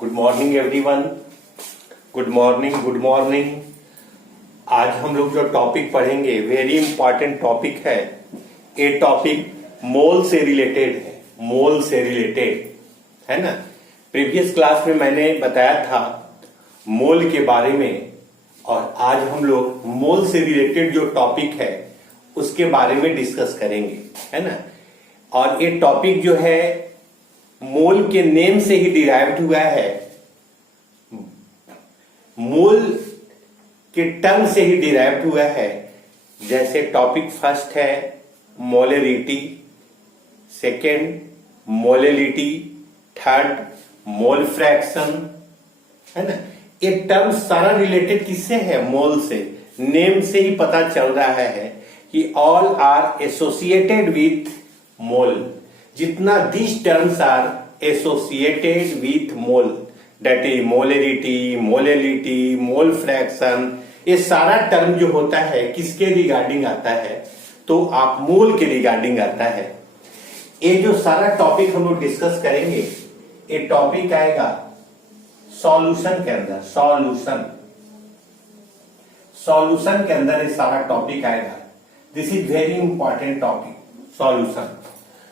Good morning everyone. Good morning good morning. आज हम लोग जो टॉपिक पढ़ेंगे वेरी इंपॉर्टेंट टॉपिक है। ये टॉपिक मोल से रिलेटेड है, मोल से रिलेटेड है ना। प्रीवियस क्लास में मैंने बताया था मोल के बारे में, और आज हम लोग मोल से रिलेटेड जो टॉपिक है उसके बारे में डिस्कस करेंगे, है ना। और ये टॉपिक जो है मोल के नेम से ही डिराइव्ड हुआ है, मोल के टर्म से ही डिराइव्ड हुआ है। जैसे टॉपिक फर्स्ट है molarity, second molality, third mole fraction, है ना। ये टर्म सारा रिलेटेड किससे है? मोल से। नेम से ही पता चल रहा है कि all are associated with mole. जितना this terms are associated with mole, that is molarity, molality, mole fraction, ये सारा टर्म जो होता है किसके रिगार्डिंग आता है? तो आप मोल के रिगार्डिंग आता है। ये जो सारा टॉपिक हम लोग डिस्कस करेंगे, ये टॉपिक आएगा सॉल्यूशन के अंदर। सॉल्यूशन के अंदर ये सारा टॉपिक आएगा। This is very important topic, solution.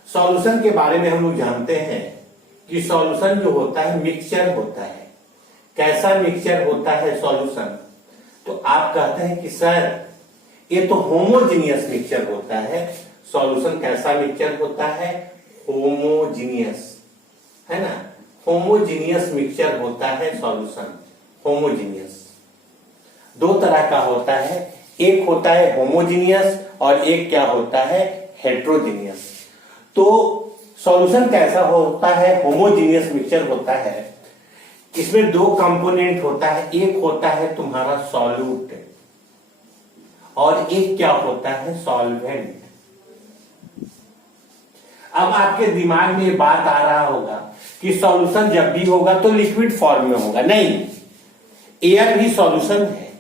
Solution के बारे में हम लोग जानते हैं कि सॉल्यूशन जो होता है मिक्सचर होता है। कैसा मिक्सचर होता है सॉल्यूशन? तो आप कहते हैं कि सर ये तो होमोजीनियस मिक्सचर होता है। सॉल्यूशन कैसा मिक्सचर होता है? होमोजीनियस, है ना। होमोजीनियस मिक्सचर होता है सॉल्यूशन। होमोजीनियस दो तरह का होता है, एक होता है होमोजीनियस और एक क्या होता है? हेट्रोजीनियस। तो सॉल्यूशन कैसा होता है? होमोजीनियस मिक्सचर होता है। इसमें दो कंपोनेंट होता है, एक होता है तुम्हारा सॉल्यूट और एक क्या होता है? सॉल्वेंट। अब आपके दिमाग में ये बात आ रहा होगा कि सॉल्यूशन जब भी होगा तो लिक्विड फॉर्म में होगा। नहीं, एयर भी सॉल्यूशन है।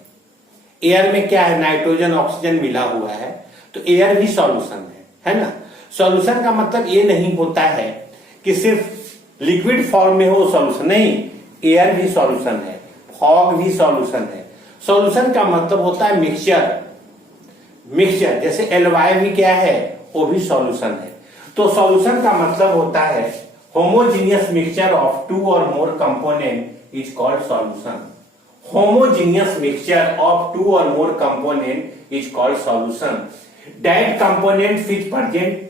एयर में क्या है? नाइट्रोजन ऑक्सीजन मिला हुआ है, तो एयर भी सॉल्यूशन है ना। सॉल्यूशन का मतलब ये नहीं होता है कि सिर्फ लिक्विड फॉर्म में हो सॉल्यूशन। नहीं, एयर भी सॉल्यूशन है, फॉग भी सॉल्यूशन है। सॉल्यूशन का मतलब होता है मिक्सचर। मिक्सचर जैसे एलवाई भी क्या है? वो भी सॉल्यूशन है। तो सॉल्यूशन का मतलब होता है homogeneous mixture of two or more component is called solution. Homogeneous mixture of two or more component is called solution. That component which present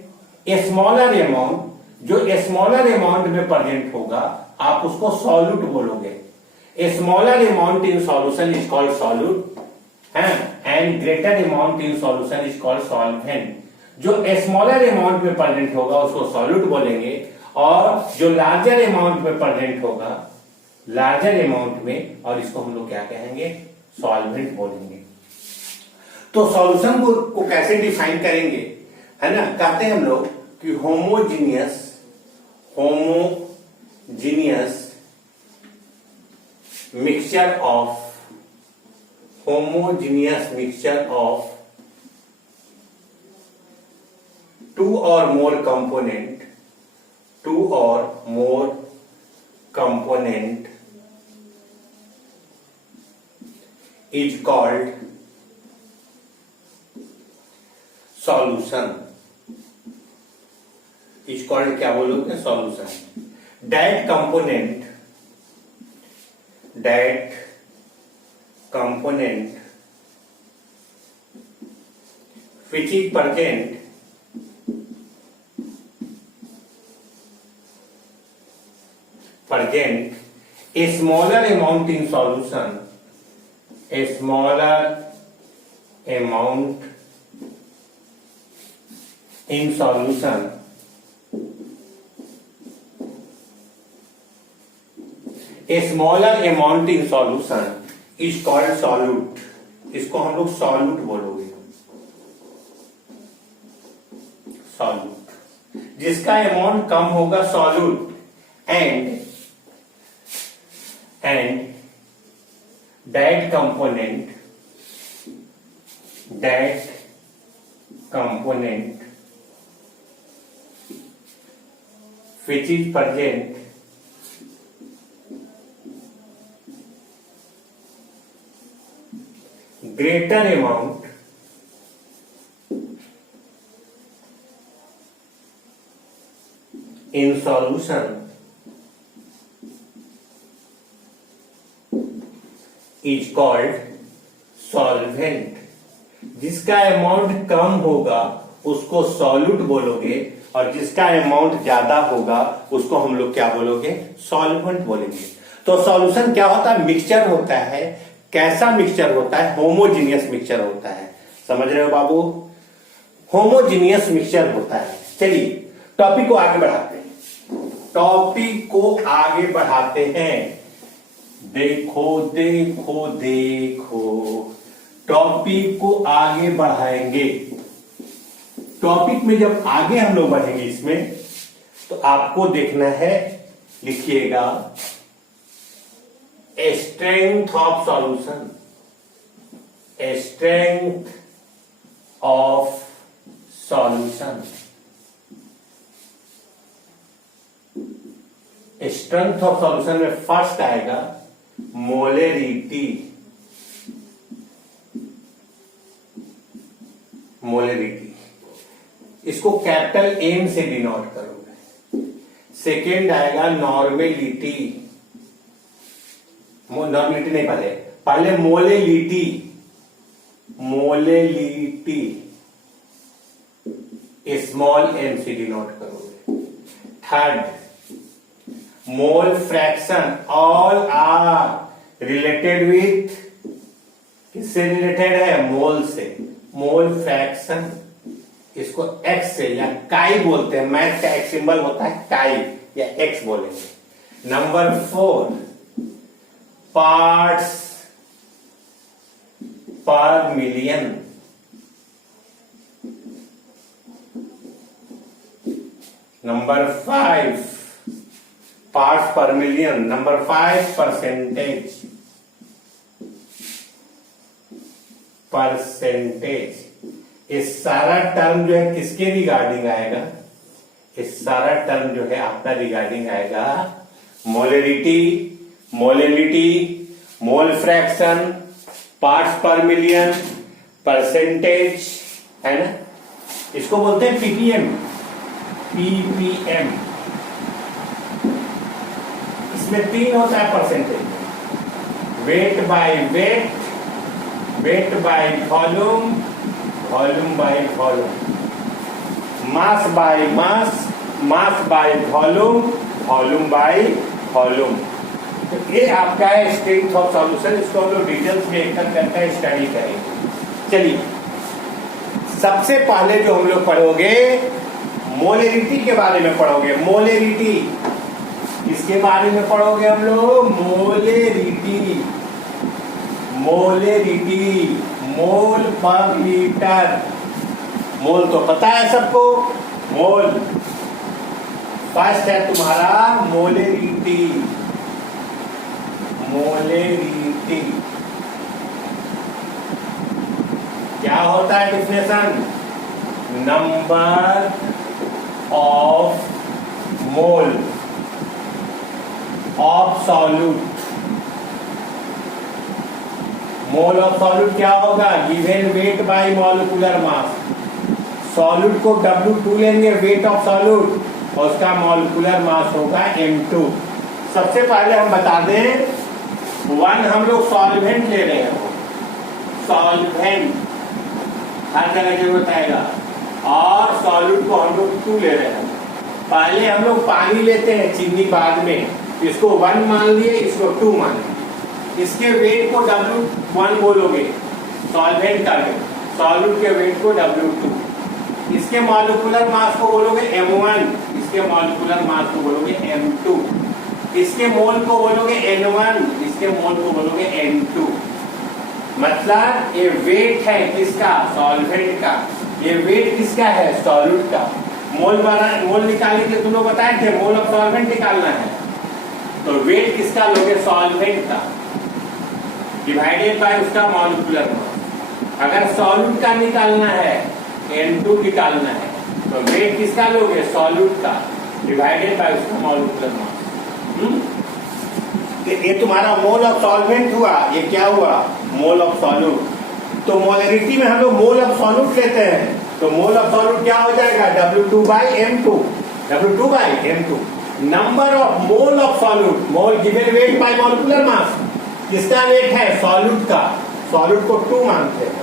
a smaller amount, जो स्मॉलर अमाउंट में present होगा आप उसको solute बोलोगे। A smaller amount in solution is called solute and greater amount in solution is called solvent. जो smaller amount में present होगा उसको सॉल्यूट बोलेंगे, और जो लार्जर अमाउंट में प्रेजेंट होगा, लार्जर अमाउंट में, और इसको हम लोग क्या कहेंगे? सॉल्वेंट बोलेंगे। तो सॉल्यूशन को कैसे डिफाइन करेंगे, है ना। कहते हैं हम लोग कि homogeneous mixture of two or more component is called solution। is called क्या बोलोगे? solution। that component which is present a smaller amount in solution, a smaller amount in solution is called solute। इसको हम लोग solute बोलोगे। Solute जिसका amount कम होगा solute, and that component which is present greater amount in solution is called solvent. जिसका amount कम होगा उसको solute बोलोगे, और जिसका अमाउंट ज्यादा होगा उसको हम लोग क्या बोलोगे? सॉल्वेंट बोलेंगे। तो सॉल्यूशन क्या होता है? मिक्सचर होता है। कैसा मिक्सचर होता है? होमोजीनियस मिक्सचर होता है। समझ रहे हो बाबू? होमोजीनियस मिक्सचर होता है। चलिए टॉपिक को आगे बढ़ाते हैं। टॉपिक को आगे बढ़ाते हैं। देखो देखो देखो, टॉपिक को आगे बढ़ाएंगे। टॉपिक में जब आगे हम लोग बढ़ेंगे इसमें, तो आपको देखना है, लिखिएगा strength of solution, strength of solution. Strength of solution में फर्स्ट आएगा मोलेरिटी। मोलेरिटी इसको कैपिटल एम से डिनोट करोगे। सेकेंड आएगा नॉर्मेलिटी। नॉर्मेलिटी नहीं, पहले मोलेलिटी। मोलेलिटी स्मॉल एम से डिनोट करोगे। Third mole fraction. All are related with, किससे रिलेटेड है? मोल से। मोल फ्रैक्शन इसको एक्स से या काई बोलते हैं। मैथ का एक सिंबल होता है काई या एक्स बोलेंगे। नंबर 4 पार्ट्स पर मिलियन। नंबर 5 पार्ट्स पर मिलियन। Number 5 percentage. परसेंटेज इस सारा टर्म जो है किसके रिगार्डिंग आएगा? इस सारा टर्म जो है आपका रिगार्डिंग आएगा मोलेरिटी, मोलेलिटी, मोल फ्रैक्शन, पार्ट्स पर मिलियन, परसेंटेज, है ना? इसको बोलते हैं पीपीएम। पीपीएम इसमें 3 होता है percentage. Weight by weight, weight by volume, volume by volume, mass by mass, mass by volume, volume by volume. तो ये आपका है स्ट्रेंथ ऑफ सॉल्यूशन। इसको हम लोग डिटेल्स में एक करके स्टडी करेंगे। चलिए सबसे पहले जो हम लोग पढ़ोगे मोलेरिटी के बारे में पढ़ोगे। मोलेरिटी किसके बारे में पढ़ोगे हम लोग? मोलेरिटी। मोलेरिटी मोल पर लीटर। मोल तो पता है सबको। मोल फर्स्ट है तुम्हारा मोलेरिटी। मोलेरिटी क्या होता है? Definition number of mole of solute. Mole of solute क्या होगा? Given weight by molecular mass. Solute को W2 लेंगे, वेट ऑफ सॉल्यूट, और उसका मॉलिक्यूलर मास होगा M2। सबसे पहले हम बता दें, 1 हम लोग सॉल्वेंट ले रहे हैं। सॉल्वेंट हर जगह जरूरत आएगा, और सॉल्यूट को हम लोग 2 ले रहे हैं। पहले हम लोग पानी लेते हैं, चीनी बाद में। इसको 1 मान लिए, इसको 2 मान लिए। इसके वेट को W1 बोलोगे, सॉल्वेंट का वेट। सॉल्यूट के वेट को W2। इसके मॉलिक्यूलर मास को बोलोगे M1, इसके मॉलिक्यूलर मास को बोलोगे M2। इसके मोल को बोलोगे N1, इसके मोल को बोलोगे N2। मतलब ये वेट है किसका? सॉल्वेंट का। ये वेट किसका है? सॉल्यूट का। मोल निकालने के तुम लोग बताए थे, मोल ऑफ सॉल्वेंट निकालना है, तो वेट किसका लोगे? सॉल्वेंट का, डिवाइडेड बाय उसका मॉलिक्यूलर मास। अगर सॉल्यूट का निकालना है, N2 निकालना है, तो वेट किसका लोगे? सॉल्यूट का, डिवाइडेड बाय उसका मॉलिक्यूलर मास। ये तुम्हारा मोल ऑफ सॉल्वेंट हुआ। ये क्या हुआ? मोल ऑफ सॉल्यूट। तो मोलरिटी में हम लोग मोल ऑफ सॉल्यूट लेते हैं, तो मोल ऑफ सॉल्यूट क्या हो जाएगा, W2/M2, W2/M2। Number of mole of solute, mole given weight by molecular मास, किसका वेट है, सॉल्यूट का, सॉल्यूट को 2 मानते हैं,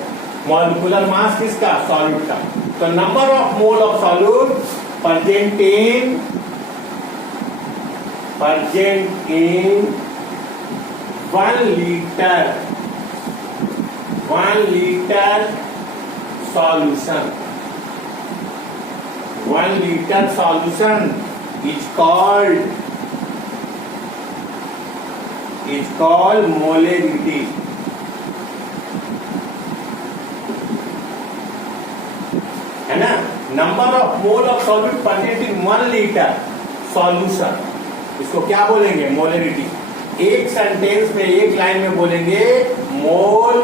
मॉलिक्यूलर मास किसका, सॉल्यूट का। तो number of mole of solute present in 1 litre solution, 1 liter solution is called molarity। है ना, number of mole of solute present in 1 litre solution, इसको क्या बोलेंगे, मोलरिटी। एक सेंटेंस में, एक लाइन में बोलेंगे मोल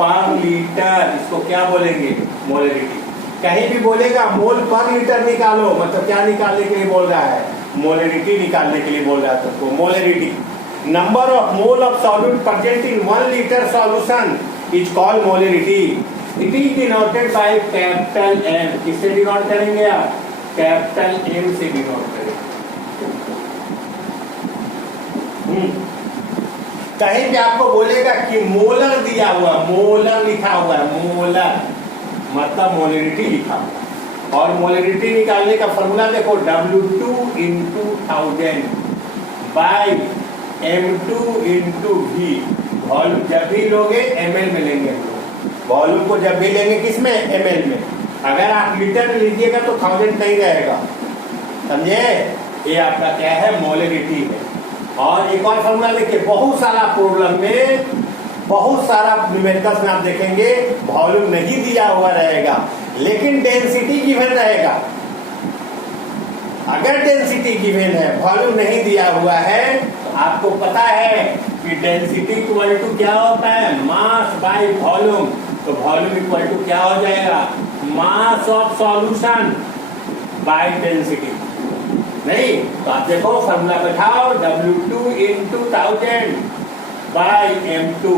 पर लीटर, इसको क्या बोलेंगे, मोलरिटी। कहीं भी बोलेगा मोल पर लीटर निकालो, मतलब क्या निकालने के लिए बोल रहा है, मोलरिटी निकालने के लिए बोल रहा है, तो molarity. Number of mole of solute present in 1 litre solution is called molarity. It is denoted by capital M, किससे डिनोट करेंगे आप, कैपिटल एम से डिनोट करेंगे। कहीं भी आपको बोलेगा कि मोलर दिया हुआ, मोलर लिखा हुआ है, मोलर मतलब मोलरिटी लिखा हुआ, और मोलरिटी निकालने का फॉर्मूला देखो, W2 × 1000 by M2 × V। Volume जब भी लोगे ml में लेंगे, वॉल्यूम को जब भी लेंगे किसमें, ml में। अगर आप लीटर में लीजिएगा तो 1000 नहीं रहेगा, समझे, ये आपका क्या है, मोलरिटी है। और एक और फॉर्मूला देखिए, बहुत सारा प्रॉब्लम में, बहुत सारा न्यूमेरिकल्स में आप देखेंगे वॉल्यूम नहीं दिया हुआ रहेगा, लेकिन डेंसिटी गिवन रहेगा। अगर डेंसिटी गिवन है, वॉल्यूम नहीं दिया हुआ है, तो आपको पता है कि डेंसिटी इक्वल टू क्या होता है, मास बाय वॉल्यूम। तो वॉल्यूम इक्वल टू क्या हो जाएगा, mass of solution by density. नहीं तो आप देखो formula बैठाओ, W2 × 1000 by M2।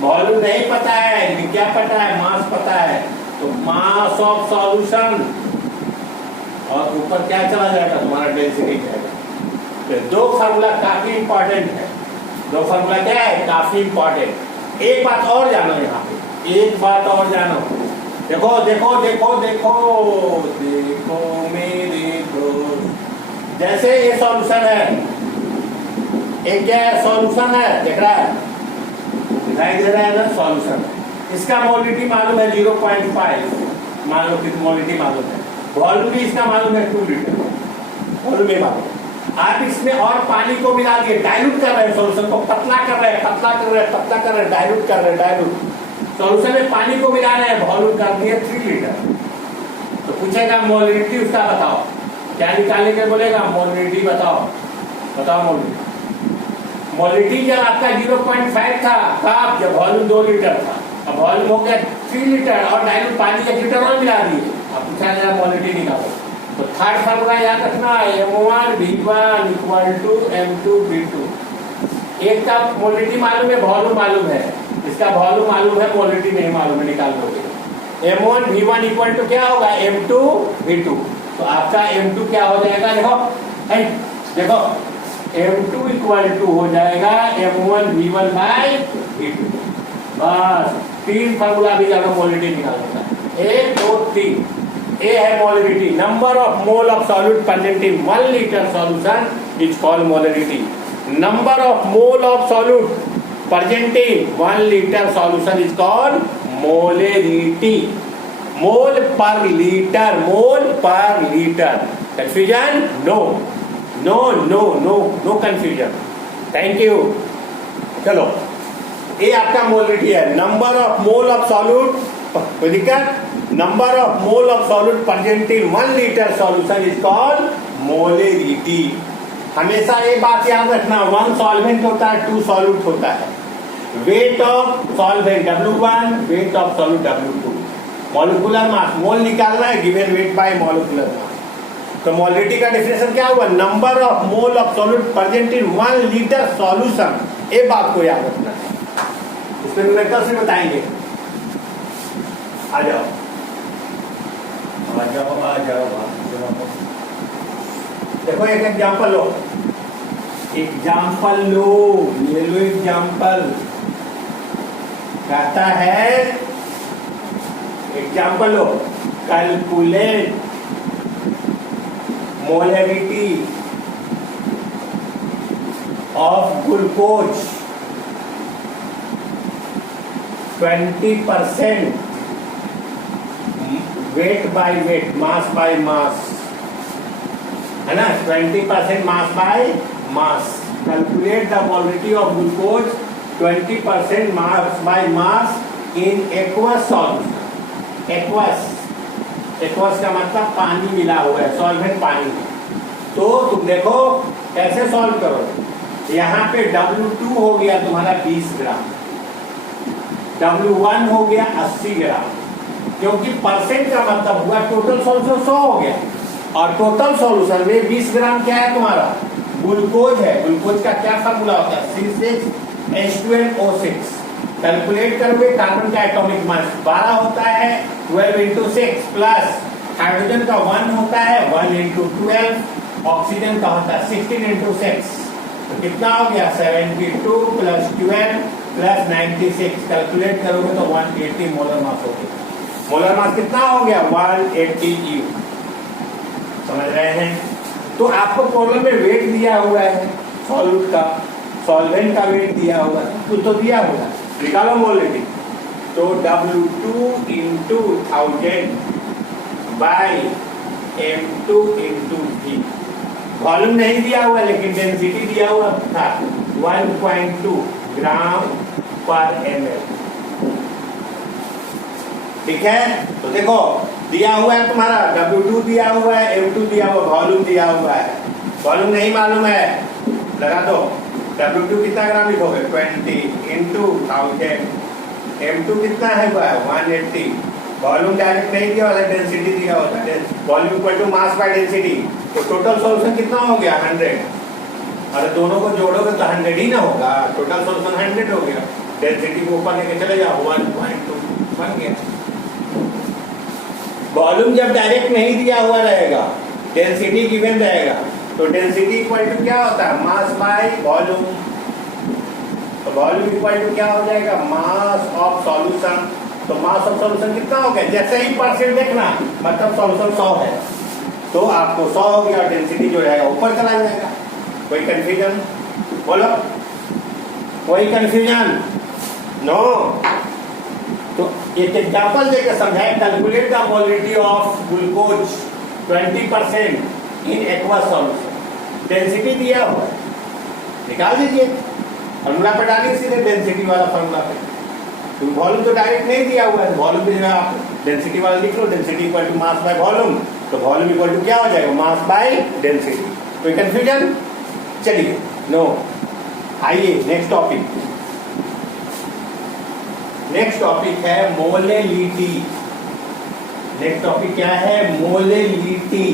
Volume नहीं पता है, लेकिन क्या पता है, मास पता है, तो मास ऑफ सॉल्यूशन, और ऊपर क्या चला जाएगा, तुम्हारा डेंसिटी जाएगा। तो 2 फॉर्मूला काफी इंपॉर्टेंट है, 2 फॉर्मूला क्या है, काफी इंपॉर्टेंट। एक बात और जानो, यहाँ पे एक बात और जानो, देखो देखो देखो देखो देखो मेरे दोस्त, जैसे ये सॉल्यूशन है, एक क्या है, सॉल्यूशन है, देख रहा है, दिखाई दे रहा है ना, सॉल्यूशन। इसका मोलिटी मालूम है 0.5, मान लो कितनी मोलिटी मालूम है, वॉल्यूम भी इसका मालूम है 2 लीटर, वॉल्यूम भी मालूम। आप इसमें और पानी को मिला के डाइल्यूट कर रहे हैं, सॉल्यूशन को पतला कर रहे हैं, पतला कर रहे हैं, पतला कर रहे हैं, डाइल्यूट कर रहे हैं, डाइल्यूट सॉल्यूशन में पानी को मिला रहे हैं, वॉल्यूम कर दिए 3 लीटर। तो पूछेगा मोलिटी उसका बताओ, क्या निकालने के बोलेगा, मोलरिटी बताओ, बताओ मोलरिटी। मोलरिटी जब आपका 0.5 था, कब, जब वॉल्यूम 2 लीटर था, अब वॉल्यूम हो गया 3 लीटर, और डाइल्यूट पानी 1 लीटर और मिला दिए, अब पूछा जाए मोलरिटी निकालो। तो थर्ड फॉर्मूला याद रखना, M1 V1 = M2 V2। एक का मोलरिटी मालूम है, वॉल्यूम मालूम है, इसका वॉल्यूम मालूम है, मोलरिटी नहीं मालूम है, निकाल दोगे। M1 V1 = क्या होगा, M2 V2। तो आपका M2 क्या हो जाएगा, देखो देखो, M2 = हो जाएगा M1 V1 बाय V2। बस 3 फॉर्मूला भी जाकर मोलरिटी निकालने का, 1 2 3। ए है molarity, number of mole of solute present in 1 litre solution is called molarity. Number of mole of solute present in 1 litre solution is called molarity. Mole per litre, mole per litre. Confusion, no no no no no confusion. Thank you. चलो, ये आपका molarity है, number of mole of solute, कोई दिक्कत, number of mole of solute present in 1 litre solution is called molarity. हमेशा ये बात याद रखना, 1 सॉल्वेंट होता है, 2 सॉल्यूट होता है। Weight of solvent W1, weight of solute W2। Molecular mass, mole निकालना है, given weight by molecular mass. तो मोलरिटी का डेफिनेशन क्या हुआ, number of mole of solute present in 1 litre solution. ये बात को याद रखना है, इसमें न्यूमेरिकल से बताएंगे। आ जाओ आ जाओ आ जाओ आ जाओ। देखो एक एग्जाम्पल लो, एग्जाम्पल लो, ले लो एग्जाम्पल। कहता है example low, calculate molarity of glucose 20% weight by weight, mass by mass, है ना, 20% mass by mass. Calculate the molarity of glucose 20% mass by mass in aqueous solution. Aqueous का मतलब पानी मिला हुआ है, सॉल्वेंट पानी है। तो तुम देखो कैसे सॉल्व करो। यहाँ पे W2 हो गया तुम्हारा 20 ग्राम, W1 हो गया 80 ग्राम, क्योंकि परसेंट का मतलब हुआ टोटल सॉल्यूशन 100 हो गया, और टोटल सॉल्यूशन में 20 ग्राम क्या है तुम्हारा, ग्लूकोज है। ग्लूकोज का क्या फॉर्मूला होता है, C6H12O6। कैलकुलेट करोगे, कार्बन का एटॉमिक मास 12 होता है, 12 into 6 प्लस हाइड्रोजन का 1 होता है, 1 into 12, ऑक्सीजन का होता है 16 into 6। तो कितना हो गया, 72 प्लस 12 प्लस 96। कैलकुलेट करोगे तो 180 मोलर मास हो गया। मोलर मास कितना हो गया, 180 U। समझ रहे हैं। तो आपको प्रॉब्लम में वेट दिया हुआ है, सॉल्यूट का, सॉल्वेंट का वेट दिया हुआ है, कुछ तो दिया हुआ है, निकालो मोलैरिटी। तो W2 into 1000 by M2 into V। Volume नहीं दिया हुआ लेकिन डेंसिटी दिया हुआ था 1.2 ग्राम पर ml। ठीक है, तो देखो दिया हुआ है तुम्हारा W2 दिया हुआ है, M2 दिया हुआ, वॉल्यूम दिया हुआ है। वॉल्यूम नहीं मालूम है, लगा दो। W2 कितना ग्राम लिखोगे, 20 into 1000। M2 कितना है, 180। वॉल्यूम डायरेक्ट नहीं दिया होता, डेंसिटी दिया होता है। Volume equal to mass by density. तो टोटल सॉल्यूशन कितना हो गया, 100। अरे दोनों को जोड़ोगे तो 100 ही ना होगा, टोटल सॉल्यूशन 100 हो गया। डेंसिटी को ऊपर लेके चले जाओ, 1.2 बन गया। वॉल्यूम जब डायरेक्ट नहीं दिया हुआ रहेगा, डेंसिटी गिवन रहेगा, तो डेंसिटी इक्वल टू क्या होता है, मास बाय वॉल्यूम। तो वॉल्यूम इक्वल टू क्या हो जाएगा, मास ऑफ सॉल्यूशन। तो मास ऑफ सॉल्यूशन कितना हो गया, जैसे ही परसेंट देखना मतलब सॉल्यूशन 100 है, तो आपको 100 हो गया, और डेंसिटी जो रहेगा ऊपर चला जाएगा। कोई कंफ्यूजन, बोलो कोई कंफ्यूजन, नो। तो एक एग्जांपल देकर समझाए, calculate the molarity of glucose 20% in aqueous solution. Density दिया हुआ है, निकाल दीजिए, फॉर्मूला पे डालिए सीधे, डेंसिटी वाला फॉर्मूला पे। तो वॉल्यूम तो डायरेक्ट नहीं दिया हुआ है, वॉल्यूम की जगह आप डेंसिटी वाला लिख लो, density equal to mass by volume. तो वॉल्यूम इक्वल टू क्या हो जाएगा, मास बाय डेंसिटी। कोई कंफ्यूजन, चलिए नो। आइए नेक्स्ट टॉपिक। नेक्स्ट टॉपिक है मोलैलिटी। नेक्स्ट टॉपिक क्या है, मोलैलिटी।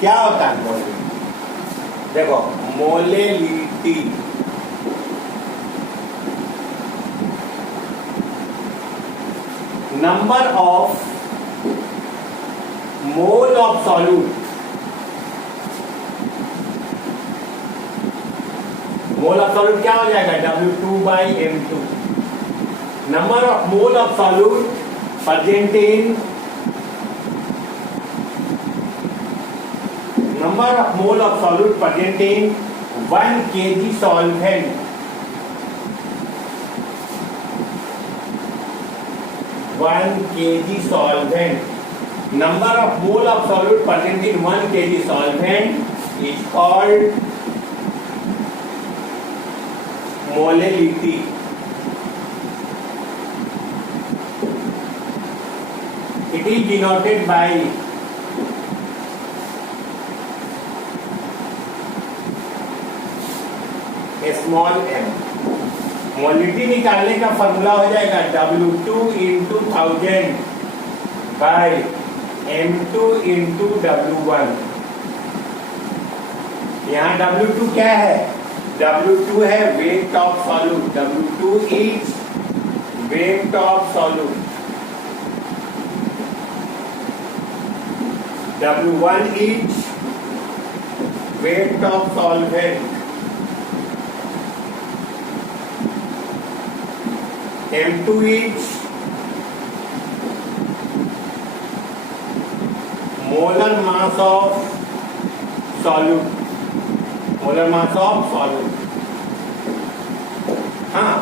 क्या होता है मोलैलिटी, देखो molality number of mole of solute. Mole of solute क्या हो जाएगा, W2 by M2। Number of mole of solute present in, number of mole of solute present in 1 kg solvent. 1 kg solvent, number of mole of solute present in 1 kg solvent is called molality. It is denoted by a small m. Molality निकालने का formula हो जाएगा W2 into 1000 by M2 into W1। यहाँ W2 क्या है, W2 है weight of solute. W2 is weight of solute, W1 each weight of solvent, M2 each molar mass of solute, molar mass of solute. हाँ,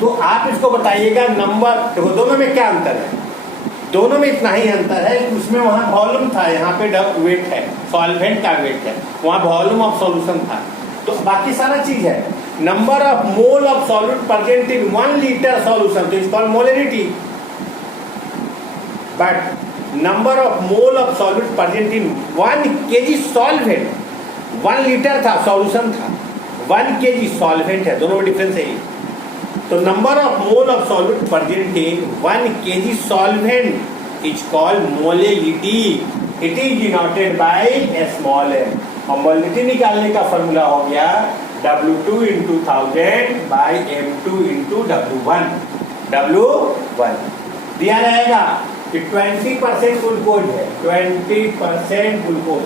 तो आप इसको बताइएगा number, देखो दोनों में क्या अंतर है, दोनों में इतना ही अंतर है कि उसमें वहां वॉल्यूम था, यहाँ पे वेट है, सॉल्वेंट का वेट है, वहां वॉल्यूम ऑफ सॉल्यूशन था, तो बाकी सारा चीज है। Number of mole of solute present in 1 litre solution, तो इसको molarity, but number of mole of solute present in 1 kg solvent, 1 litre था सॉल्यूशन था, 1 kg सॉल्वेंट है, दोनों में डिफरेंस है। तो number of mole of solute present in 1 kg solvent is called molality, it is denoted by small m। और molality निकालने का फॉर्मूला हो गया W2 into 1000 by M2 into W1, W1 दिया रहेगा कि 20% ग्लूकोज है, 20% ग्लूकोज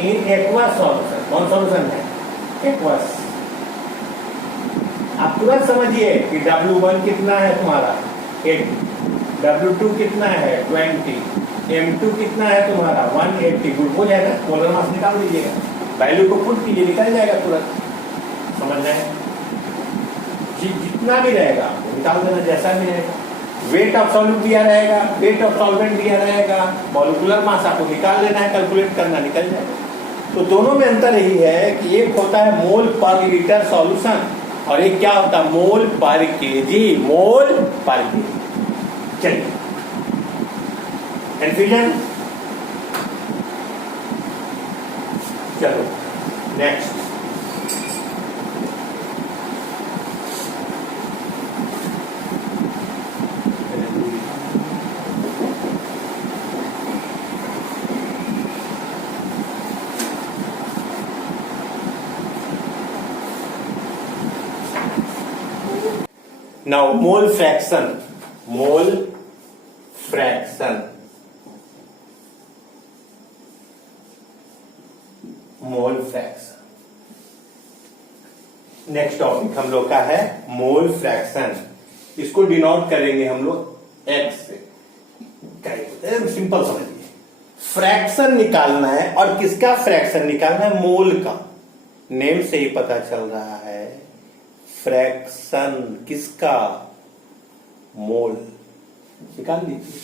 इन एक्वस सॉल्यूशन। कौन सॉल्यूशन है? एक्वस। आप तुरंत समझिए कि W1 कितना है तुम्हारा 80, W2 कितना है 20, M2 कितना है तुम्हारा 180। ग्लूकोज है ना, मोलर मास निकाल दीजिएगा, वैल्यू को पुट कीजिए, निकल जाएगा तुरंत। समझ रहे हैं? जितना भी रहेगा निकाल देना, जैसा भी रहेगा। वेट ऑफ सॉल्यूट दिया रहेगा, वेट ऑफ सॉल्वेंट दिया रहेगा, मॉलिक्यूलर मास आपको निकाल लेना है, कैलकुलेट करना, निकल जाएगा। तो दोनों में अंतर यही है कि एक होता है मोल पर लीटर सॉल्यूशन और एक क्या होता है मोल पर केजी, मोल पर केजी। चलिए कन्फ्यूजन, चलो next. Now mole fraction, mole fraction, mole fraction. Next topic हम लोग का है मोल फ्रैक्शन। इसको डिनोट करेंगे हम लोग एक्स से। सिंपल समझिए, फ्रैक्शन निकालना है और किसका फ्रैक्शन निकालना है? मोल का। नेम से ही पता चल रहा है फ्रैक्शन किसका? मोल। निकाल लीजिए।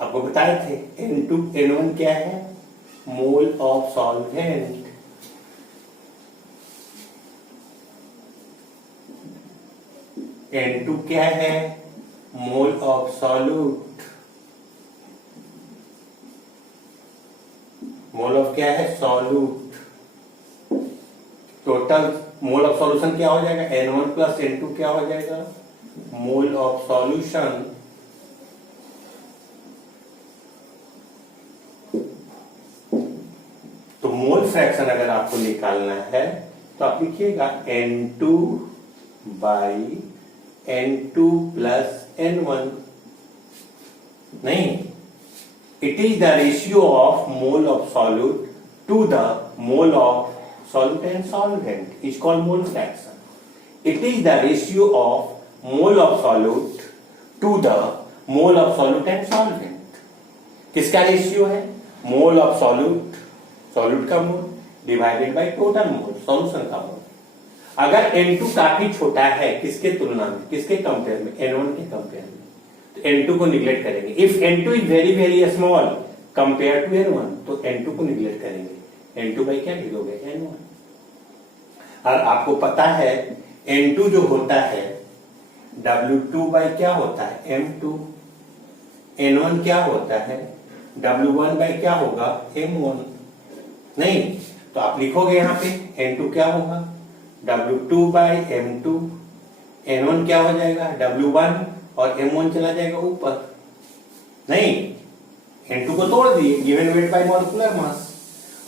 आपको बताए थे N2 N1 क्या है? Mole of solvent. N2 क्या है? मोल ऑफ सॉल्यूट। मोल ऑफ क्या है? Solute. Total mole of solution क्या हो जाएगा? N1 प्लस N2 क्या हो जाएगा? Mole of solution. तो मोल फ्रैक्शन अगर आपको निकालना है तो आप लिखिएगा N2 by N2 plus N1। नहीं, it is the ratio of mole of solute to the mole of solute and solvent is called mole fraction. It is the ratio of mole of solute to the mole of solute and solvent. किसका ratio है? मोल of solute, solute का मोल divided by total mole, solution का मोल। अगर N2 काफी छोटा है किसके तुलना में, किसके कंपेयर में? N1 के कंपेयर में, तो N2 को निग्लेक्ट करेंगे। If N2 is very very small compare to N1 तो N2 को निग्लेक्ट करेंगे। N2 बाई क्या लिखोगे? N1। और आपको पता है N2 जो होता है W2 बाई क्या होता है? M2। N1 क्या होता है? W1 बाई क्या होगा? M1। नहीं, तो आप लिखोगे यहां पे N2 क्या होगा? W2 by M2। N1 क्या हो जाएगा? W1 और M1 चला जाएगा ऊपर। नहीं, N2 को तोड़ दिए, given weight by molecular mass.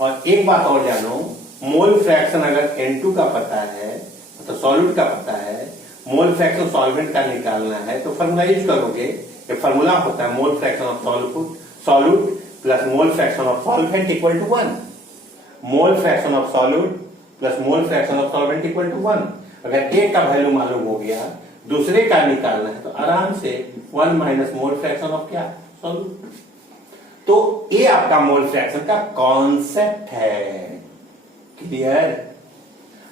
और एक बात और जानो, मोल फ्रैक्शन अगर N2 का पता है तो सॉल्यूट का पता है, मोल फ्रैक्शन सॉल्वेंट का निकालना है, तो फॉर्मूला यूज करोगे। ये फॉर्मूला होता है mole fraction of solute plus mole fraction of solvent equal to 1। Mole fraction of solute plus mole fraction of solvent equal to 1। अगर एक का वैल्यू मालूम हो गया, दूसरे का निकालना है, तो आराम से 1 माइनस मोल फ्रैक्शन ऑफ क्या, सॉल्यूट। तो ये आपका मोल फ्रैक्शन का कॉन्सेप्ट है। क्लियर?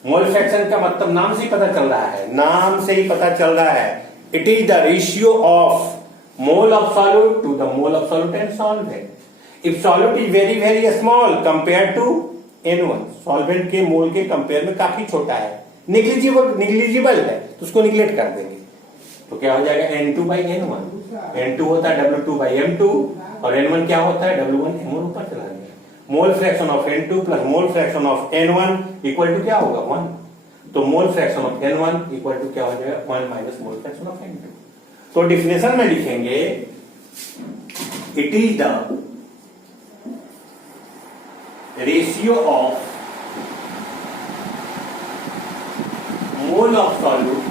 मोल फ्रैक्शन का मतलब नाम से ही पता चल रहा है, नाम से ही पता चल रहा है। It is the ratio of mole of solute to the mole of solute and solvent. If solute is very very small compare to N1, solvent के मोल के कंपेयर में काफी छोटा है, निग्लिजिबल है, तो उसको निगलेक्ट कर देंगे, तो क्या हो जाएगा N2 by N1। N2 होता है W2 by M2 और N1 क्या होता है W1 M1 ऊपर चला गया। Mole fraction of N2 plus mole fraction of N1 equal to क्या होगा, 1। तो mole fraction of N1 equal to क्या हो जाएगा, 1 minus mole fraction of N2। तो डिफिनेशन में लिखेंगे it is the ratio of mole of solute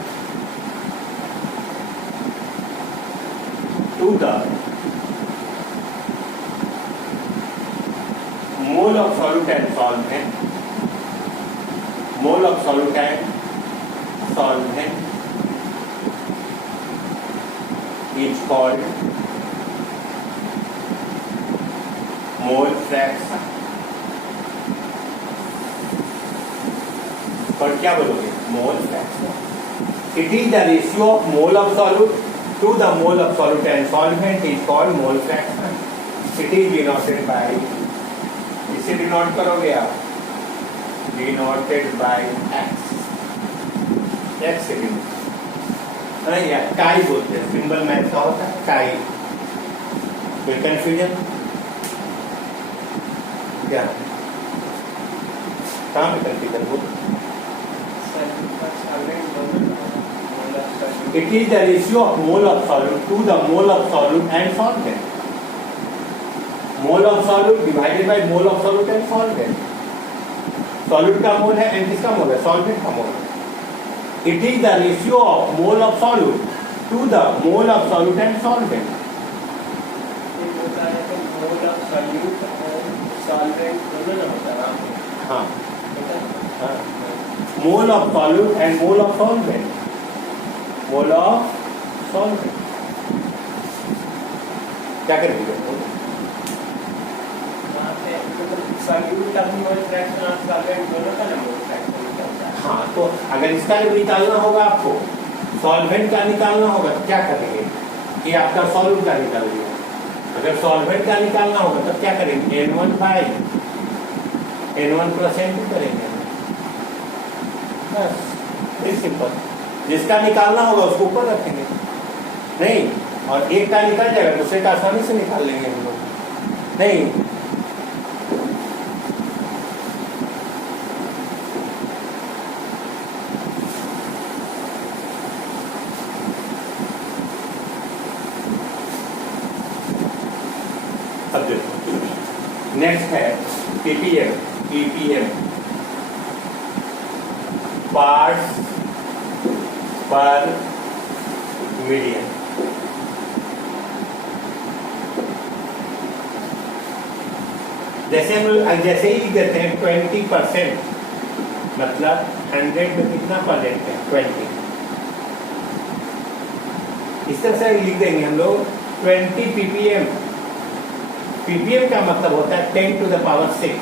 to the mole of solute and solvent, mole of solute and solvent is called mole fraction. और क्या बोलोगे, mole fraction. It is the ratio of mole of solute to the mole of solute and solvent is called mole fraction. It is denoted by, इसे denote करोगे आप, denoted by X. X से denote या chi बोलते हैं, symbol math का होता है काई। कोई कंफ्यूजन क्या, कहां पे कंफ्यूजन बोल? It is the ratio of mole of solute to the mole of solute and solvent. Mole of solute divided by mole of solute and solvent. Solute का मोल है and किसका मोल है, solvent का मोल है। It is the ratio of mole of solute to the mole of solute and solvent. Mole of solute और solvent दोनों ना होता है। हाँ, मोल of solute and mole of solvent, mole of solvent. क्या करेंगे, सॉल्यूट का मोल फ्रैक्शन और सॉल्वेंट दोनों का मोल फ्रैक्शन निकलता है। हाँ, तो अगर इसका निकालना होगा आपको, सॉल्वेंट का निकालना होगा, तो क्या करेंगे, ये आपका सॉल्यूट का निकाल लिया। अगर सॉल्वेंट का निकालना होगा तब क्या करेंगे, N1 bye N1 plus N2 करेंगे, बस वेरी सिंपल। जिसका निकालना होगा उसको ऊपर रखेंगे, नहीं, और एक का निकल जाएगा दूसरे का आसानी से निकाल लेंगे हम लोग, नहीं। अब देखो नेक्स्ट है पीपीएम। पीपीएम पार्ट्स पर मिलियन। जैसे हम जैसे ही देते हैं 20%, मतलब 100 में कितना परसेंट है, 20। इस तरह से लिख देंगे हम लोग 20 ppm। ppm का मतलब होता है 10 to the power 6,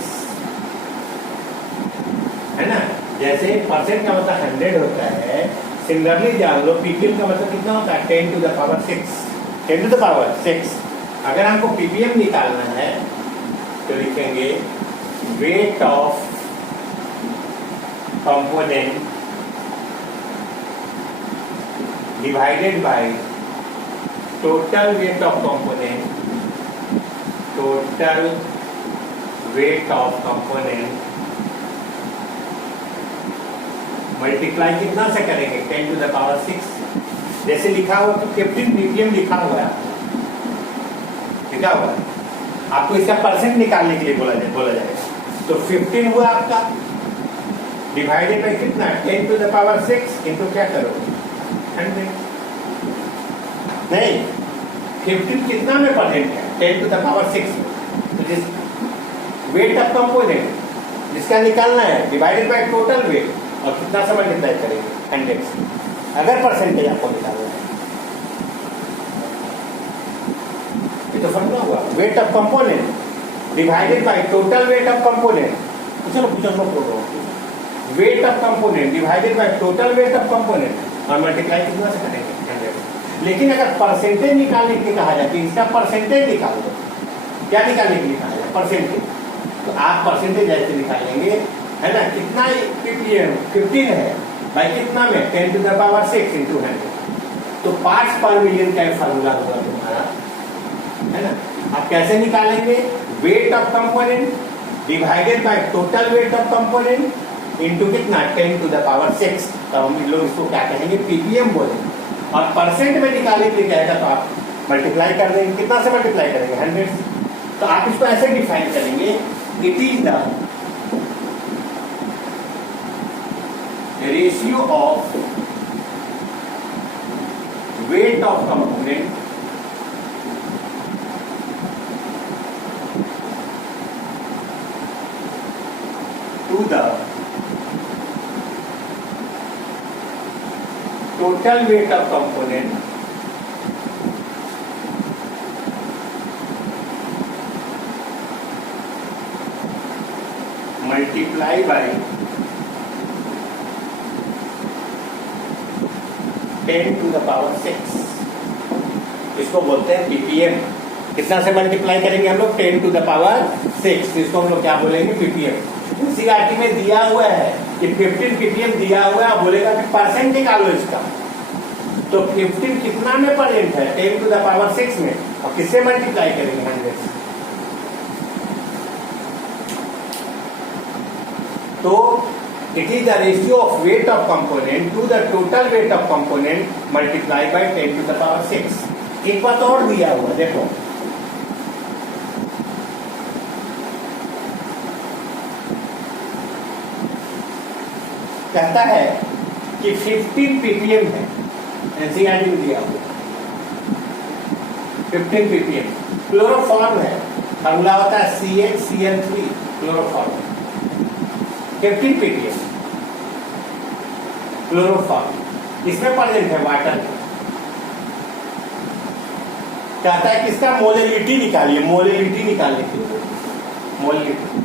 है ना। जैसे परसेंट का मतलब 100 होता है, सिमिलरली जान लो ppm का मतलब कितना होता है, 10 to the power 6, 10 to the power 6। अगर हमको ppm निकालना है तो लिखेंगे wait of component divided by total weight of component, total weight of component multiply कितना से करेंगे, 10 to the power 6। जैसे लिखा हुआ तो 15 ppm लिखा हुआ है, लिखा हुआ है, आपको इसका परसेंट निकालने के लिए बोला जाएगा। तो 15 हुआ आपका डिवाइडेड बाई कितना 10 टू द पावर 6 इंटू क्या करो 100 नहीं 15 कितना में परसेंट है 10 टू द पावर 6 में तो जिस वेट ऑफ कंपोनेंट जिसका निकालना है डिवाइडेड बाय टोटल वेट और कितना से मल्टीप्लाई करेंगे 100 से अगर परसेंटेज आपको निकालना है ये तो समझा हुआ weight of component divided by total weight of component चलो weight of component divided by total weight of component और मल्टीप्लाई कितना से करेंगे 100 लेकिन अगर परसेंटेज निकालने के लिए कहा जाए कि इसका परसेंटेज निकाल दो क्या निकालने के लिए कहा जाए परसेंटेज तो आप परसेंटेज ऐसे निकालेंगे है ना कितना ppm 15 है भाई कितना में 10 टू द पावर 6 इंटू 100 तो पार्ट्स पर मिलियन का फार्मूला होगा तुम्हारा है ना आप कैसे निकालेंगे wait of component divided by total weight of component into कितना 10 टू द पावर 6 तो हम लोग इसको क्या कहेंगे ppm बोलेंगे और परसेंट में निकालने के लिए कहेगा तो आप मल्टीप्लाई कर देंगे कितना से मल्टीप्लाई करेंगे 100 तो आप इसको ऐसे डिफाइन करेंगे it is the ratio of weight of component to the total weight of component multiply by 10 to the power 6 इसको बोलते हैं ppm कितना से मल्टीप्लाई करेंगे हम लोग 10 टू द पावर 6 इसको हम लोग क्या बोलेंगे ppm सीआरटी में दिया हुआ है कि 15 ppm दिया हुआ है बोलेगा कि परसेंट निकालो इसका तो 15 कितना में परसेंट है 10 टू द पावर 6 में और किससे मल्टीप्लाई करेंगे 100 से तो it is the ratio of weight of component to the total weight of component multiply by 10 to the power 6 एक बात और दिया हुआ देखो कहता है कि 15 ppm है एनसीईआरटी में दिया हुआ 15 ppm क्लोरोफॉर्म है फार्मूला होता है CHCl3 क्लोरोफॉर्म 15 ppm क्लोरोफॉर्म इसमें प्रेजेंट है वाटर कहता है कि इसका मोलेलिटी निकालिए मोलेलिटी निकालने के लिए मोलेलिटी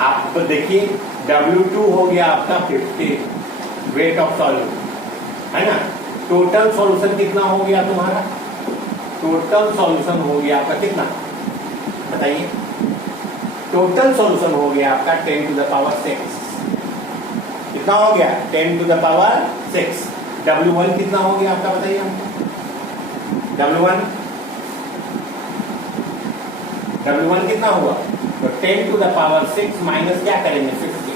आप देखिए W2 हो गया आपका 50 वेट ऑफ सॉल्यूट है ना टोटल सॉल्यूशन कितना हो गया तुम्हारा टोटल सॉल्यूशन हो गया आपका कितना बताइए टोटल सॉल्यूशन हो गया आपका 10 टू द पावर 6 कितना हो गया 10 टू द पावर 6 W1 कितना हो गया आपका बताइए हमको W1 कितना हुआ तो 10 टू द पावर 6 माइनस क्या करेंगे 50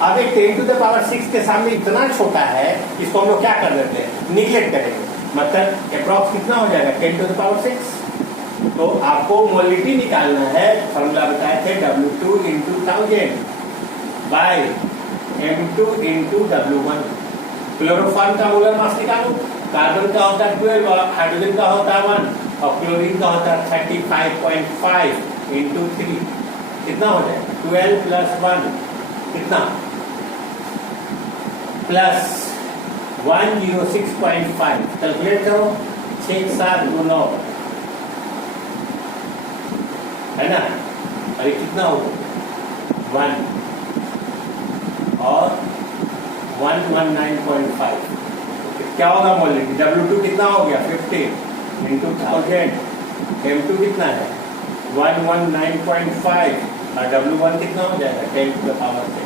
अब एक 10 टू द पावर 6 के सामने इतना छोटा है इसको हम लोग क्या कर देते हैं निगलेक्ट करेंगे मतलब अप्रॉक्स कितना हो जाएगा 10 टू द पावर 6 तो आपको मोलिटी निकालना है फॉर्मूला बताए थे W2 into 1000 by M2 into W1 chloroform का मोलर मास निकालो कार्बन का होता है 12 और हाइड्रोजन का होता है 1 और क्लोरीन का होता है 35.5 इंटू 3 कितना हो जाएगा 12 प्लस 1 कितना प्लस 106.5 कैलकुलेट करो 6 7 2 9 है ना अरे कितना होगा 1 और 119.5 क्या होगा मोलिटी W2 कितना हो गया 50 इंटू 1000 M2 कितना है 119.5 और W1 कितना हो जाएगा 10 टू द पावर 6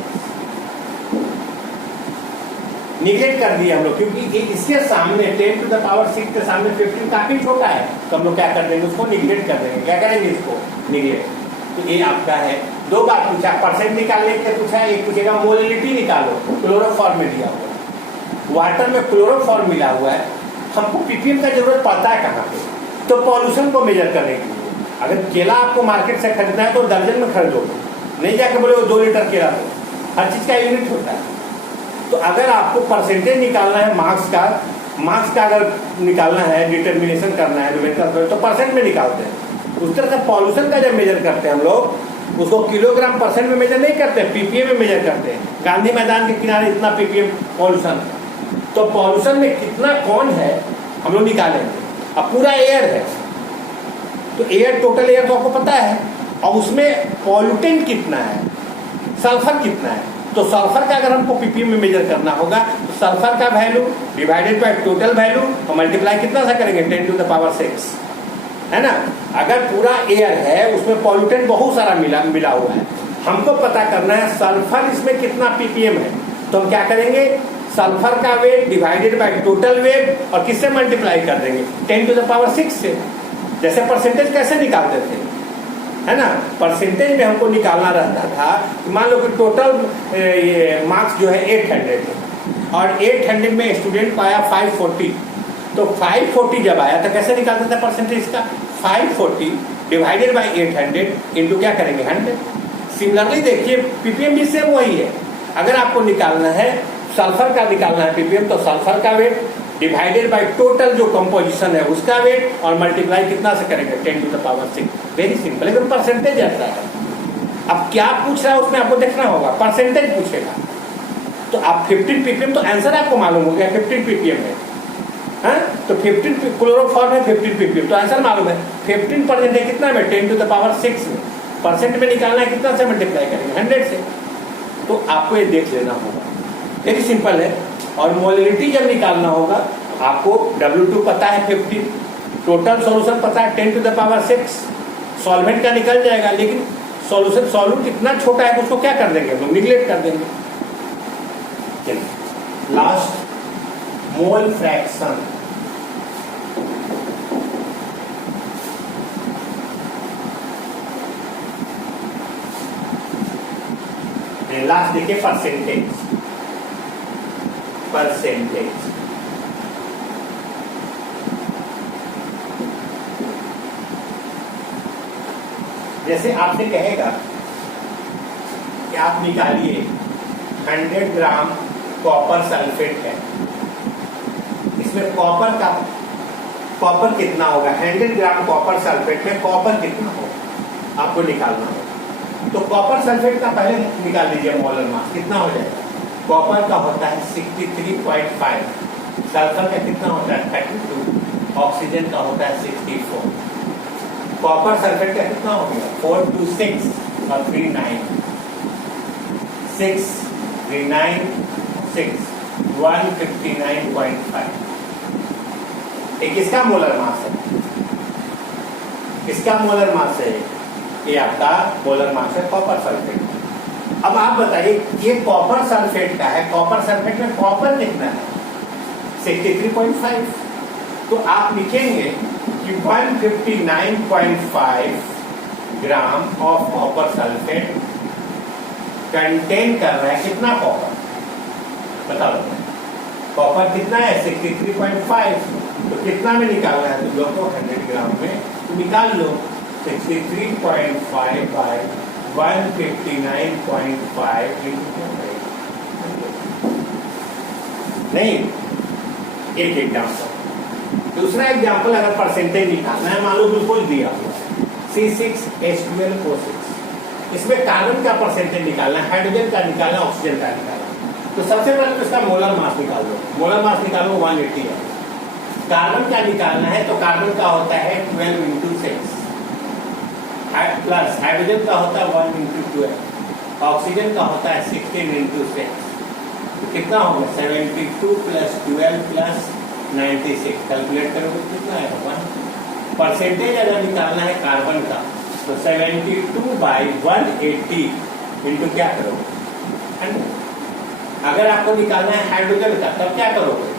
निगलेक्ट कर दिया हम लोग क्योंकि इसके सामने 10 टू द पावर 6 के सामने 15 काफी छोटा है तो हम लोग क्या कर देंगे उसको निगलेक्ट कर देंगे क्या करेंगे इसको निगलेक्ट तो ये आपका है दो बार पूछा परसेंट निकालने के लिए पूछा एक पूछेगा मोलिटी निकालो क्लोरोफॉर्म में दिया हुआ वाटर में क्लोरोफॉर्म मिला हुआ है हमको पीपीएम का जरूरत पड़ता है कहाँ पे तो पॉल्यूशन को मेजर करने के लिए अगर केला आपको मार्केट से खरीदना है तो दर्जन में खरीदो नहीं जाके बोले 2 लीटर केला दो हर चीज का यूनिट होता है। तो अगर आपको परसेंटेज निकालना है मार्क्स का अगर निकालना है, डिटर्मिनेशन करना है न्यूमेरिकल, तो परसेंट में निकालते हैं। उस तरह से पॉल्यूशन का जब मेजर करते हैं हम लोग, उसको किलोग्राम परसेंट में मेजर नहीं करते, पीपीएम में मेजर करते हैं। गांधी मैदान के किनारे इतना पीपीएम पॉल्यूशन है, तो पॉल्यूशन में कितना कौन है हम लोग निकालेंगे। अब पूरा एयर है, तो एयर, टोटल एयर तो आपको पता है, और उसमें पॉल्यूटेंट कितना है, सल्फर कितना है। तो सल्फर का अगर हमको पीपीएम में मेजर करना होगा, तो सल्फर का value divided by total value और मल्टीप्लाई कितना सा करेंगे, 10⁻⁶, है ना। अगर पूरा एयर है, उसमें पॉल्यूटेंट बहुत सारा मिला हुआ है, हमको पता करना है सल्फर इसमें कितना पीपीएम है, तो हम क्या करेंगे, सल्फर का weight divided by total wait और किससे मल्टीप्लाई कर देंगे, 10⁻⁶ से। जैसे परसेंटेज कैसे निकालते थे, है ना, परसेंटेज में हमको निकालना रहता था कि मान लो कि टोटल मार्क्स जो है 800 है और 800 में स्टूडेंट को आया 540, तो 540 जब आया तो कैसे निकालते थे परसेंटेज का, 540 डिवाइडेड बाय 800 इंटू क्या करेंगे, 100। सिमिलरली देखिए पीपीएम भी सेम वही है। अगर आपको निकालना है सल्फर का निकालना है पीपीएम, तो सल्फर का वेट डिवाइडेड बाय टोटल जो कंपोजिशन है उसका वेट और मल्टीप्लाई कितना से करेंगे, 10⁻⁶। वेरी सिंपल, एकदम परसेंटेज आता है। अब क्या पूछ रहा है उसमें आपको देखना होगा, परसेंटेज पूछेगा, तो आप 15 पीपीएम, तो आंसर आपको मालूम हो गया 15 पीपीएम है, हाँ? तो 15 क्लोरोफॉर्म है 15 पीपीएम, तो आंसर मालूम है। 15% है कितना में, 10⁻⁶ में। परसेंट में निकालना है कितना से मल्टीप्लाई करेंगे, 100 से। तो आपको ये देख लेना होगा, वेरी सिंपल है। और मोलिलिटी जब निकालना होगा, आपको W2 पता है 50, टोटल सॉल्यूशन पता है 10⁻⁶, सॉल्वेंट का निकल जाएगा, लेकिन सॉल्यूशन सॉल्यूट इतना छोटा है कि उसको क्या कर देंगे हम लोग, निगलेक्ट कर देंगे। Last, mole fraction. लास्ट देखिए परसेंटेज। जैसे आपसे कहेगा कि आप निकालिए 100 ग्राम कॉपर सल्फेट है, इसमें कॉपर कितना होगा, 100 ग्राम कॉपर सल्फेट में कॉपर कितना होगा आपको निकालना होगा। तो कॉपर सल्फेट का पहले निकाल लीजिए मोलर मास कितना हो जाएगा। कॉपर का होता है 63.5, सल्फर का कितना होता है 32, ऑक्सीजन का होता है 64। कॉपर सल्फेट का कितना हो गया 4 2 6 और 3 9 6 3 9 6 159.5। ये किसका मोलर मास है, किसका मोलर मास है, ये आपका मोलर मास है कॉपर सल्फेट। अब आप बताइए ये कॉपर सल्फेट का है, कॉपर सल्फेट में कॉपर कितना है 63.5, तो आप लिखेंगे कि 159.5 gram of copper sulphate contain कर रहा है कितना कॉपर, बताओ कॉपर कितना है 63.5, तो कितना में निकालना है तुम लोग को 100 ग्राम में, तो निकाल लो 63.5 बाय 159.5 नहीं। एक एग्जाम्पल, दूसरा एग्जाम्पल अगर परसेंटेज निकालना है, मान लो ग्लूकोज दिया हुआ C6H12O6, इसमें कार्बन का परसेंटेज निकालना है, हाइड्रोजन का निकालना, ऑक्सीजन का निकालना। तो सबसे पहले तो इसका मोलर मास निकाल लो, मोलर मास निकालो 180 है। कार्बन का निकालना है तो कार्बन का होता है 12 × 6 प्लस हाइड्रोजन का होता है 1 × 12, ऑक्सीजन का होता है 16 × 6, तो कितना होगा 72 + 12 + 96, कैलकुलेट करोगे कितना आएगा 1। परसेंटेज अगर निकालना है कार्बन का तो 72/180 इंटू क्या करोगे 100। अगर आपको निकालना है हाइड्रोजन का तब क्या करोगे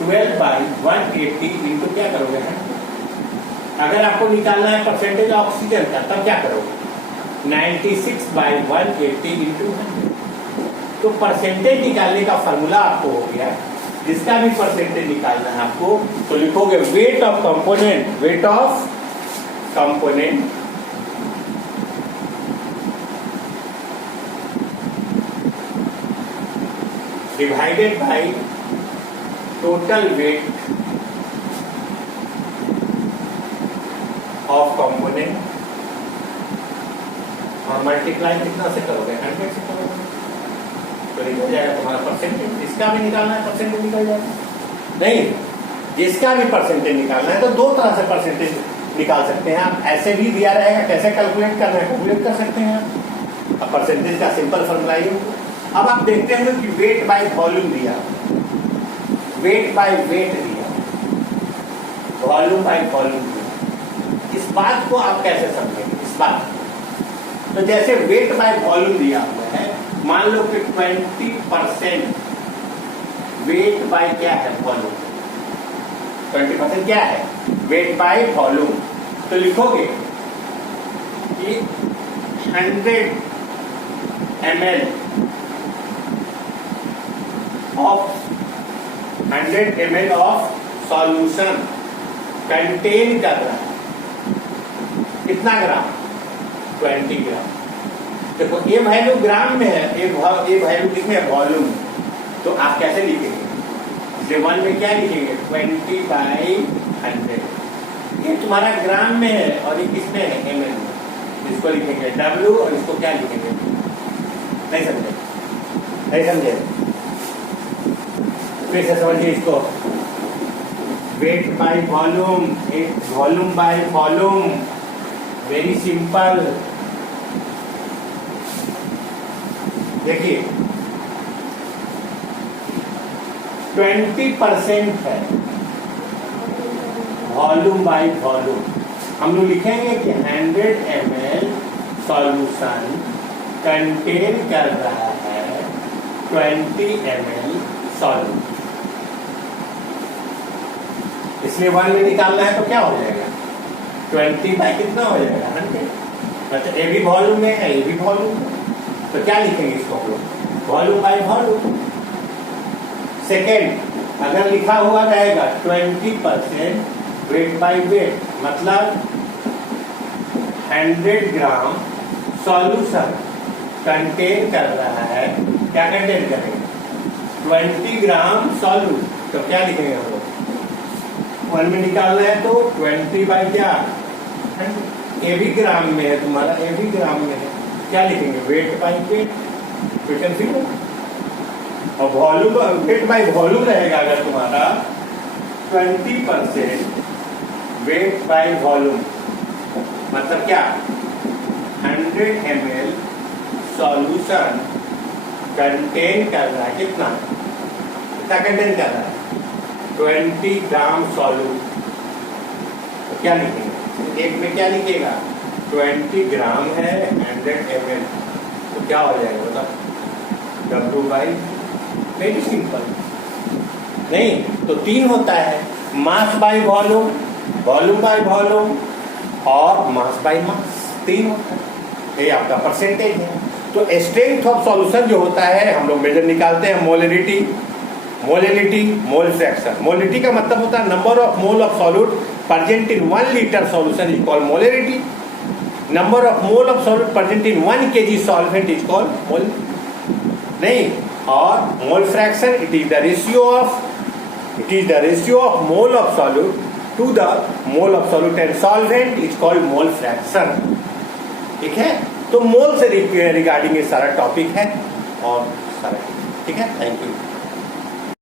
12/180 इंटू क्या करोगे 100। अगर आपको निकालना है परसेंटेज ऑक्सीजन का तब क्या करोगे 96/180 इंटू 100। तो परसेंटेज निकालने का फॉर्मूला आपको हो गया, जिसका भी परसेंटेज निकालना है आपको तो लिखोगे wait of component, wait of component divided by total weight of component और मल्टीप्लाई कितना से करोगे 100 से करोगे तो निकल जाएगा तुम्हारा परसेंटेज। इसका भी निकालना है परसेंटेज निकल जाएगा। नहीं, जिसका भी परसेंटेज निकालना है तो दो तरह से परसेंटेज निकाल सकते हैं आप। ऐसे भी दिया रहेगा, कैसे कैलकुलेट करना है कैलकुलेट कर सकते हैं आप। अब परसेंटेज का सिंपल फॉर्मूला ये। अब आप देखते हैं कि वेट बाय वॉल्यूम दिया, वेट बाय वेट दिया, वॉल्यूम बाय वॉल्यूम दिया। इस बात को आप कैसे समझेंगे? इस बात तो जैसे वेट बाय वॉल्यूम दिया हुआ है, मान लो कि 20% वेट बाय क्या है वॉल्यूम, 20% क्या है वेट बाय वॉल्यूम। तो लिखोगे कि 100 ml ऑफ सॉल्यूशन कंटेन कर रहा है कितना ग्राम? 20 ग्राम। देखो ये वैल्यू ग्राम में है, ये वैल्यू किसमें है? वॉल्यूम में। तो आप कैसे लिखेंगे? इसलिए 1 में क्या लिखेंगे? 20/100। ये तुम्हारा ग्राम में है और ये किसमें है? ml में। इसको लिखेंगे W और इसको क्या लिखेंगे? नहीं समझे? नहीं समझे? फिर से समझिए इसको। Weight by volume, volume by volume, very simple. देखिए 20% है वॉल्यूम बाय वॉल्यूम। हम लोग लिखेंगे कि 100 ml सॉल्यूशन कंटेन कर रहा है 20 ml सॉल्यूशन। इसलिए 1 में निकालना है तो क्या हो जाएगा? 20 बाय कितना हो जाएगा? 100। अच्छा ये भी वॉल्यूम में है, ये भी वॉल्यूम में, तो क्या लिखेंगे इसको हम लोग? Volume by volume. सेकेंड, अगर लिखा हुआ रहेगा 20% वेट बाय वेट, मतलब 100 ग्राम सॉल्यूशन कंटेन कर रहा है, क्या कंटेन करेंगे? 20 ग्राम सॉल्यूशन। तो क्या लिखेंगे हम लोग? 1 में निकालना है तो 20 बाय क्या? ए भी ग्राम में है तुम्हारा, ए भी ग्राम में है, क्या लिखेंगे? Weight by weight. तो कंफ्यूजन। और वॉल्यूम, वेट बाय वॉल्यूम रहेगा अगर तुम्हारा 20% वेट बाय वॉल्यूम, मतलब क्या? 100 ml सॉल्यूशन कंटेन कर रहा है कितना? कितना कंटेन कर रहा है? 20 ग्राम सॉल्यूशन। तो क्या लिखेंगे? एक में क्या लिखेगा? 20 ग्राम है 100 ml, तो क्या हो जाएगा बताओ? W by, very simple. नहीं तो 3 होता है, मास by volume, volume by volume और मास बाय मास। 3 होता है, ये आपका परसेंटेज है। तो स्ट्रेंथ ऑफ सॉल्यूशन जो होता है हम लोग मेजर निकालते हैं molarity, molality, mole fraction. Molality का मतलब होता है number of mole of solute present in 1 litre solution is called molality. Number of mole of solute present in 1 kg solvent is called mole. नहीं, और mole fraction it is the ratio of mole of solute to the mole of solute and solvent is called mole fraction. ठीक है, तो मोल से regarding ये सारा topic है और सारा ठीक है। Thank you.